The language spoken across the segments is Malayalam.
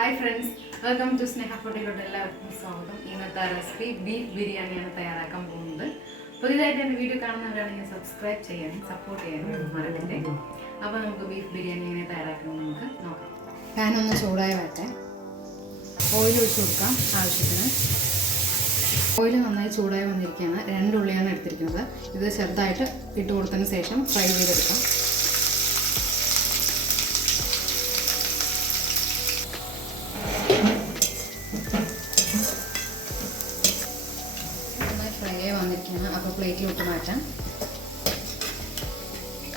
Hi friends welcome to Sneha ഫുഡിലോട്ട് എല്ലാവർക്കും സ്വാഗതം. ഇന്നത്തെ റെസിപ്പി ബീഫ് ബിരിയാണിയാണ് തയ്യാറാക്കാൻ പോകുന്നത്. പുതിയതായിട്ട് എന്റെ വീഡിയോ കാണുന്നവരാണെങ്കിൽ സബ്സ്ക്രൈബ് ചെയ്യാനും സപ്പോർട്ട് ചെയ്യാനും മറക്കട്ടെ അപ്പോൾ നമുക്ക് ബീഫ് ബിരിയാണി എങ്ങനെ തയ്യാറാക്കണം നമുക്ക് നോക്കാം. പാൻ ഒന്ന് ചൂടായി വരട്ടെ. ഓയിൽ ഒഴിച്ച് കൊടുക്കാം ആവശ്യത്തിന്. ഓയിൽ നന്നായി ചൂടായി വന്നിരിക്കുകയാണ്. രണ്ടുള്ളിയാണ് എടുത്തിരിക്കുന്നത്. ഇത് ചെറുതായിട്ട് ഇട്ട് കൊടുത്തതിന് ശേഷം ഫ്രൈ ചെയ്തെടുക്കാം.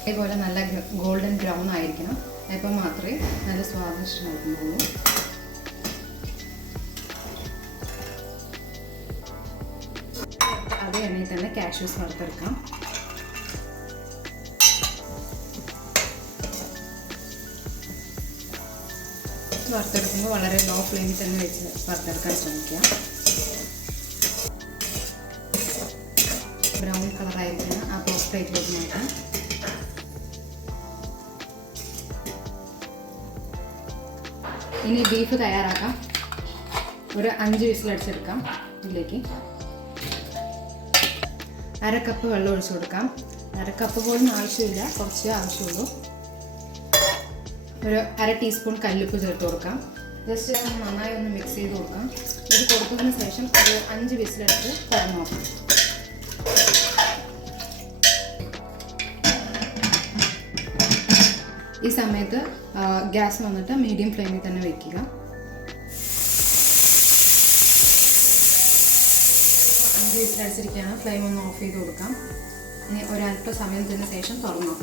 ഇതേപോലെ നല്ല ഗോൾഡൻ ബ്രൗൺ ആയിരിക്കണം. അപ്പം മാത്രമേ നല്ല സ്വാദിഷ്ടമായിട്ടുള്ളൂ അതേ എണ്ണയിൽ തന്നെ കാഷ്യൂസ് വറുത്തെടുക്കാം. വറുത്തെടുക്കുമ്പോൾ വളരെ ലോ ഫ്ലെയിമിൽ തന്നെ വെച്ച് വറുത്തെടുക്കാൻ ശ്രമിക്കുക ബ്രൗൺ കളറായിരിക്കണം ആ പോസ്റ്റ് പ്ലേറ്റിലേക്ക് മാറ്റാം. ഇനി ബീഫ് തയ്യാറാക്കാം. ഒരു അഞ്ച് വിസിലടിച്ചെടുക്കാം ഇതിലേക്ക്. അര കപ്പ് വെള്ളം ഒഴിച്ചു കൊടുക്കാം. അര കപ്പ് പോലും ആവശ്യമില്ല കുറച്ചേ ആവശ്യമുള്ളൂ. ഒരു അര ടീസ്പൂൺ കല്ലുപ്പ് ചേർത്ത് കൊടുക്കാം. ജസ്റ്റ് നന്നായി ഒന്ന് മിക്സ് ചെയ്ത് കൊടുക്കാം. ഇത് കൊടുത്തതിന് ശേഷം ഒരു അഞ്ച് വിസിലെടുത്ത് തുറന്നു നോക്കാം. ഈ സമയത്ത് ഗ്യാസ് വന്നിട്ട് മീഡിയം ഫ്ലെയിമിൽ തന്നെ വയ്ക്കുക അഞ്ച് വിസിലടിച്ചിരിക്കുകയാണ് ഫ്ലെയിം ഒന്ന് ഓഫ് ചെയ്ത് കൊടുക്കാം. ഇനി ഒരല്പ സമയത്തിന് ശേഷം തുറന്നു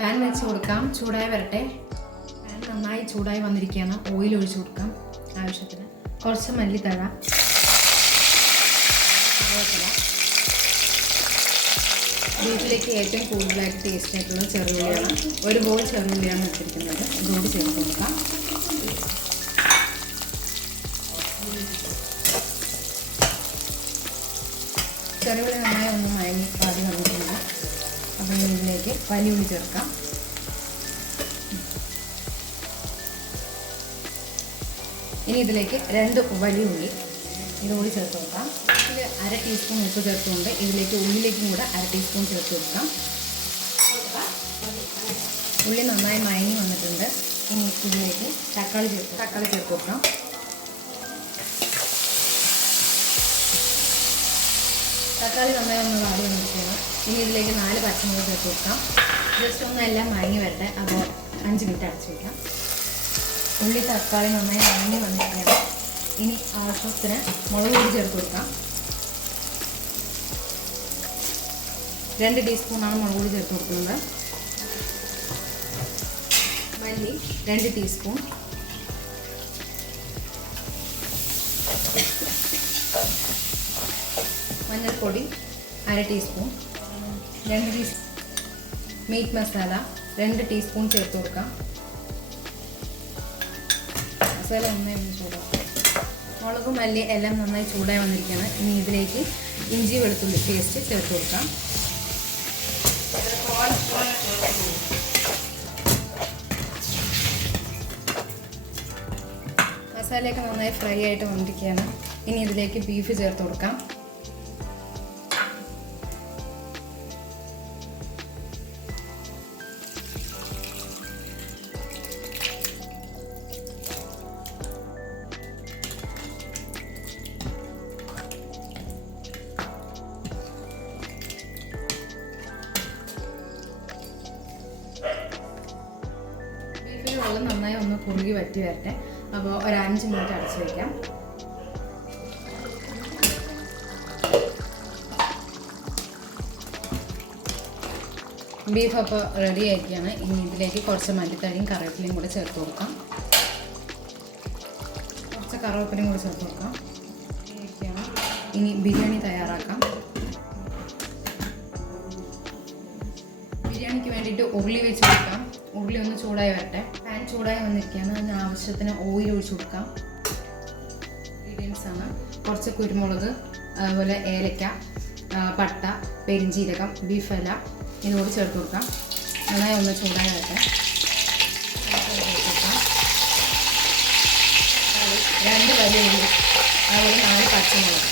പാൻ വെച്ച് കൊടുക്കാം. ചൂടായി വരട്ടെ. പാൻ നന്നായി ചൂടായി വന്നിരിക്കുകയാണ്. ഓയിൽ ഒഴിച്ചു കൊടുക്കാം ആവശ്യത്തിന്. കുറച്ച് മല്ലിത്തഴ. ബീഫിലേക്ക് ഏറ്റവും കൂടുതലായിട്ട് ടേസ്റ്റ് ആയിട്ടുള്ള ചെറുള്ളിയാണ്. ഒരു ബോൾ ചെറുള്ളിയാണ് വെച്ചിരിക്കുന്നത് ഇതുകൂടി ചേർത്ത് കൊടുക്കാം. ചെറുള്ളി നന്നായി ഒന്ന് മയങ്ങി പാതി വന്നിട്ടുണ്ട്. അപ്പം ഇതിലേക്ക് വലിയ ഉള്ളി ചേർക്കാം. ഇനി ഇതിലേക്ക് രണ്ട് വലിയ ഉള്ളി ഇതുകൂടി ചേർത്ത് കൊടുക്കാം. ഇതിൽ അര ടീസ്പൂൺ ഉപ്പ് ചേർത്തുകൊണ്ട് ഇതിലേക്ക് ഉള്ളിലേക്കും കൂടെ അര ടീസ്പൂൺ ചേർത്ത് കൊടുക്കാം. ഉള്ളി നന്നായി മയങ്ങി വന്നിട്ടുണ്ട്. ഇനി ഇതിലേക്ക് തക്കാളി ചേർത്ത് തക്കാളി ചേർത്ത് കൊടുക്കാം. തക്കാളി നന്നായി ഒന്ന് വാടി വന്നിരിക്കുകയാണ്. ഇനി ഇതിലേക്ക് നാല് പച്ചമുളക് ചേർത്ത് കൊടുക്കാം. ജസ്റ്റ് ഒന്ന് എല്ലാം മയങ്ങി വരട്ടെ. അപ്പോൾ അഞ്ച് മിനിറ്റ് അടച്ചു വയ്ക്കാം. ഉള്ളി തക്കാളി നന്നായി മയങ്ങി വന്നിരിക്കുകയാണ്. ഇനി ആവശ്യത്തിന് മുളക് പൊടി ചേർത്ത് കൊടുക്കാം. രണ്ട് ടീസ്പൂണാണ് മുളക് പൊടി ചേർത്ത് കൊടുക്കുന്നത്. മല്ലി. രണ്ട് ടീസ്പൂൺ. മഞ്ഞൾപ്പൊടി അര ടീസ്പൂൺ. രണ്ട് ടീ മീറ്റ് മസാല രണ്ട് ടീസ്പൂൺ ചേർത്ത് കൊടുക്കാം. മസാല ഒന്നേ ഒന്ന് ചൂടാക്കാം. മുളകും മല്ലി എല്ലാം നന്നായി ചൂടായി വന്നിരിക്കുകയാണ്. ഇനി ഇതിലേക്ക് ഇഞ്ചി വെളുത്തുള്ളി പേസ്റ്റ് ചേർത്ത് കൊടുക്കാം. മസാലയൊക്കെ നന്നായി ഫ്രൈ ആയിട്ട് വന്നിരിക്കുകയാണ്. ഇനി ഇതിലേക്ക് ബീഫ് ചേർത്ത് കൊടുക്കാം. വെള്ളം നന്നായി ഒന്ന് കുറുകി വറ്റി വരട്ടെ. അപ്പോൾ ഒരു അഞ്ച് മിനിറ്റ് അടച്ച് വയ്ക്കാം ബീഫ് അപ്പോൾ റെഡി ആയിരിക്കുകയാണ് ഇനി ഇതിലേക്ക് കുറച്ച് മല്ലിത്തഴയും കറിവേപ്പിലയും കൂടെ ചേർത്ത് കൊടുക്കാം. കുറച്ച് കറിവേപ്പിലയും കൂടെ ചേർത്ത് കൊടുക്കാം. ഇനി ബിരിയാണി തയ്യാറാക്കാം. ബിരിയാണിക്ക് വേണ്ടിയിട്ട് ഉരുളി വെച്ച് കൊടുക്കാം. ഉരുളി ഒന്ന് ചൂടായി വരട്ടെ. ചൂടായി വന്നിരിക്കുകയാണ്. അതിന് ആവശ്യത്തിന് ഓയിൽ ഒഴിച്ച് കൊടുക്കാം. ഇൻഗ്രീഡിയൻസ് ആണ്. കുറച്ച് കുരുമുളക് അതുപോലെ ഏലക്ക പട്ട പെരിഞ്ചീരകം ബീഫല ഇതുകൂടി ചേർത്ത് കൊടുക്കാം. നന്നായി ഒന്ന് ചൂടായി വരട്ടെ. രണ്ട് വലിയ ഉള്ളി അതുപോലെ നാല് പച്ചമുളക്.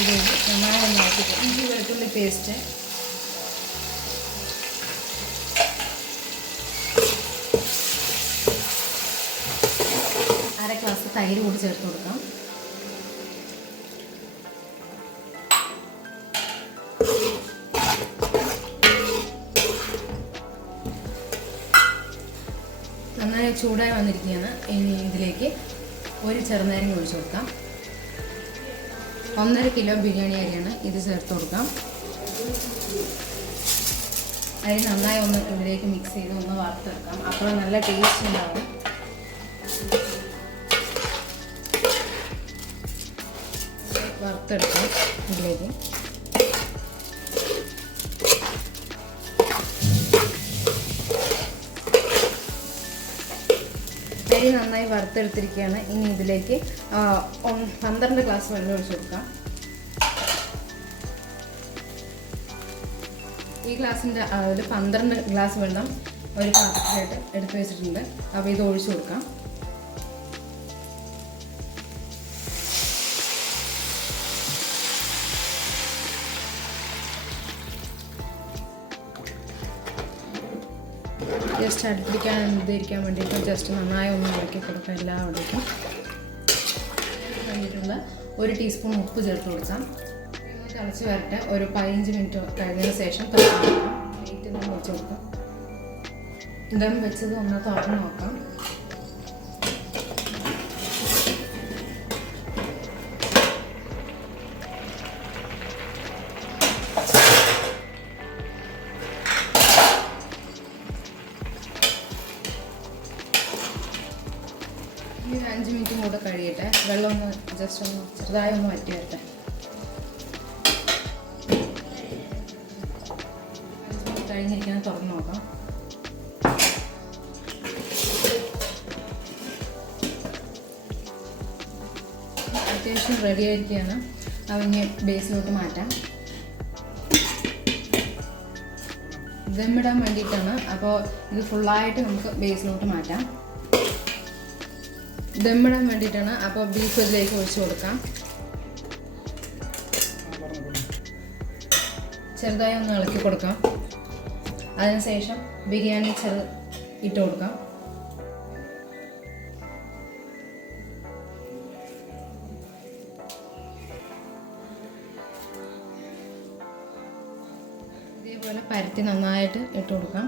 ഇതുകൊണ്ട് നന്നായി ഒന്ന് ഇഞ്ചി വെളുത്തുള്ളി പേസ്റ്റ് അര ഗ്ലാസ് തൈര് കൂടി ചേർത്ത് കൊടുക്കാം. നന്നായി ചൂടായി വന്നിരിക്കുകയാണ്. ഇനി ഇതിലേക്ക് ഒരു ചെറുനേരം ഒഴിച്ചു കൊടുക്കാം. ഒന്നര കിലോ ബിരിയാണി അരിയാണ് ഇത് ചേർത്ത് കൊടുക്കാം. അരി നന്നായി ഒന്ന് ഇതിലേക്ക് മിക്സ് ചെയ്ത് ഒന്ന് വറുത്തെടുക്കാം. അപ്പോൾ നല്ല ടേസ്റ്റ് ഉണ്ടാവും വറുത്തെടുക്കാം ഇതിലേക്ക്. അരി നന്നായി വറുത്തെടുത്തിരിക്കുകയാണ്. ഇനി ഇതിലേക്ക് പന്ത്രണ്ട് ഗ്ലാസ് വെള്ളം ഒഴിച്ചു കൊടുക്കാം. ഈ ഗ്ലാസിന്റെ അളവിൽ പന്ത്രണ്ട് ഗ്ലാസ് വെള്ളം ഒരു പാത്രത്തിലായിട്ട് എടുത്തു വെച്ചിട്ടുണ്ട്. അപ്പോൾ ഇത് ഒഴിച്ചു കൊടുക്കാം. അടുപ്പിക്കാൻ ഇതിരിക്കാൻ വേണ്ടിയിട്ട് ജസ്റ്റ് നന്നായി ഒന്ന് ഇളക്കി കൊടുക്കാം എല്ലാവിടേക്കും വേണ്ടിയിട്ടുള്ള ഒരു ടീസ്പൂൺ ഉപ്പ് ചേർത്ത് കൊടുക്കാം. തിളച്ച് വരട്ടെ. ഒരു പതിനഞ്ച് മിനിറ്റ് കഴിഞ്ഞതിന് ശേഷം വെയിറ്റ് ഒന്ന് വെച്ച് കൊടുക്കാം. ദം വെച്ചത്. ഒന്ന് തുറന്ന് നോക്കാം. ജസ്റ്റ് ഒന്ന് ചെറുതായി ഒന്ന് മാറ്റി വരട്ടെ. കഴിഞ്ഞിരിക്കുന്നത് തുറന്നു നോക്കാം. അത്യാവശ്യം റെഡി ആയിരിക്കുകയാണ്. അവന് ബേസിലോട്ട് മാറ്റാം. ദമ്മിടാൻ വേണ്ടിയിട്ടാണ്? അപ്പോൾ ഇത് ഫുള്ളായിട്ട് നമുക്ക് ബേസിലോട്ട് മാറ്റാം. ദമ്മിടാൻ വേണ്ടിയിട്ടാണ് അപ്പോൾ ബീഫ് ഇതിലേക്ക് ഒഴിച്ച് കൊടുക്കാം. ചെറുതായി ഒന്ന് ഇളക്കി കൊടുക്കാം. അതിനുശേഷം ബിരിയാണി ചെറു ഇട്ട് കൊടുക്കാം. ഇതേപോലെ പരത്തി നന്നായിട്ട് ഇട്ട് കൊടുക്കാം.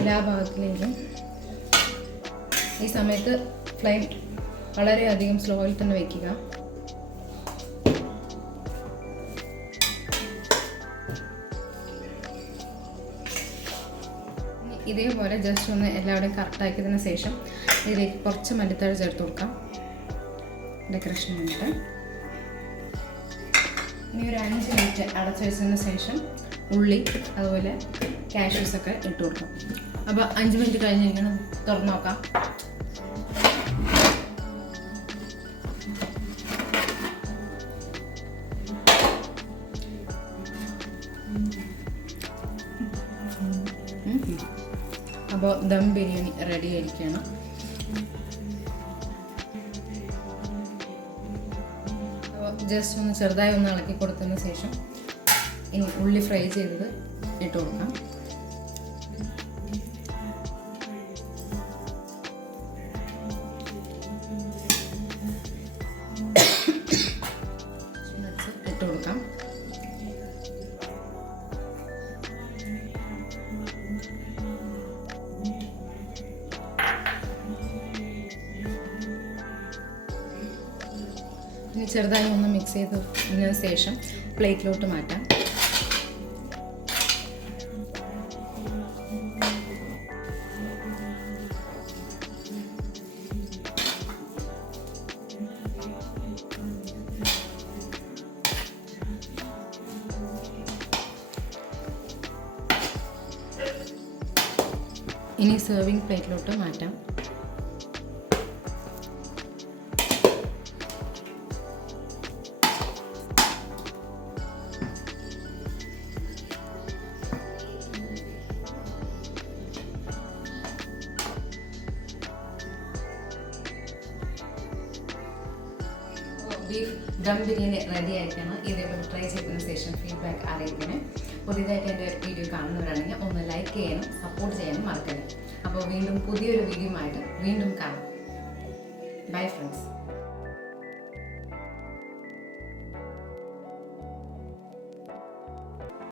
എല്ലാ ഭാഗത്തിലേക്കും. ഈ സമയത്ത് ഫ്ലെയിം വളരെയധികം സ്ലോയിൽ തന്നെ വയ്ക്കുക ഇതേപോലെ ജസ്റ്റ് ഒന്ന് എല്ലാവരുടെയും കറക്റ്റാക്കിയതിന് ശേഷം ഇതിലേക്ക് കുറച്ച് മല്ലിത്തഴ ചേർത്ത് കൊടുക്കാം. ഡെക്കറേഷൻ വേണ്ടിയിട്ട് ഇനി ഒരു അഞ്ച് മിനിറ്റ് അടച്ചു വെച്ചതിന് ശേഷം ഉള്ളി അതുപോലെ കാഷ്യൂസ് ഒക്കെ ഇട്ട് കൊടുക്കും. അപ്പോൾ അഞ്ച് മിനിറ്റ് കഴിഞ്ഞിരിക്കണം. തുറന്നു നോക്കാം. അപ്പോൾ ദം ബിരിയാണി റെഡി ആയിരിക്കണം ജസ്റ്റ് ഒന്ന് ചെറുതായി ഒന്ന് ഇളക്കി കൊടുത്തതിന് ശേഷം ഇനി ഉള്ളി ഫ്രൈ ചെയ്തത് ഇട്ട് കൊടുക്കാം. ചെറുതായി ഒന്ന് മിക്സ് ചെയ്തതിന് ശേഷം പ്ലേറ്റിലോട്ട് മാറ്റാം. ഇനി സെർവിങ് പ്ലേറ്റിലോട്ട് മാറ്റാം. ബീഫ് ദം ബിരിയാണി ആയിരിക്കണം ഇതേപോലെ ട്രൈ ചെയ്തതിന് ശേഷം ഫീഡ്ബാക്ക് അറിയിക്കണേ പുതിയതായിട്ട് എന്റെ വീഡിയോ കാണുന്നവരാണെങ്കിൽ ഒന്ന് ലൈക്ക് ചെയ്യണം സപ്പോർട്ട് ചെയ്യാനും മറക്കരുത്. അപ്പോൾ വീണ്ടും പുതിയൊരു വീഡിയോ ആയിട്ട് വീണ്ടും കാണാം. Bye friends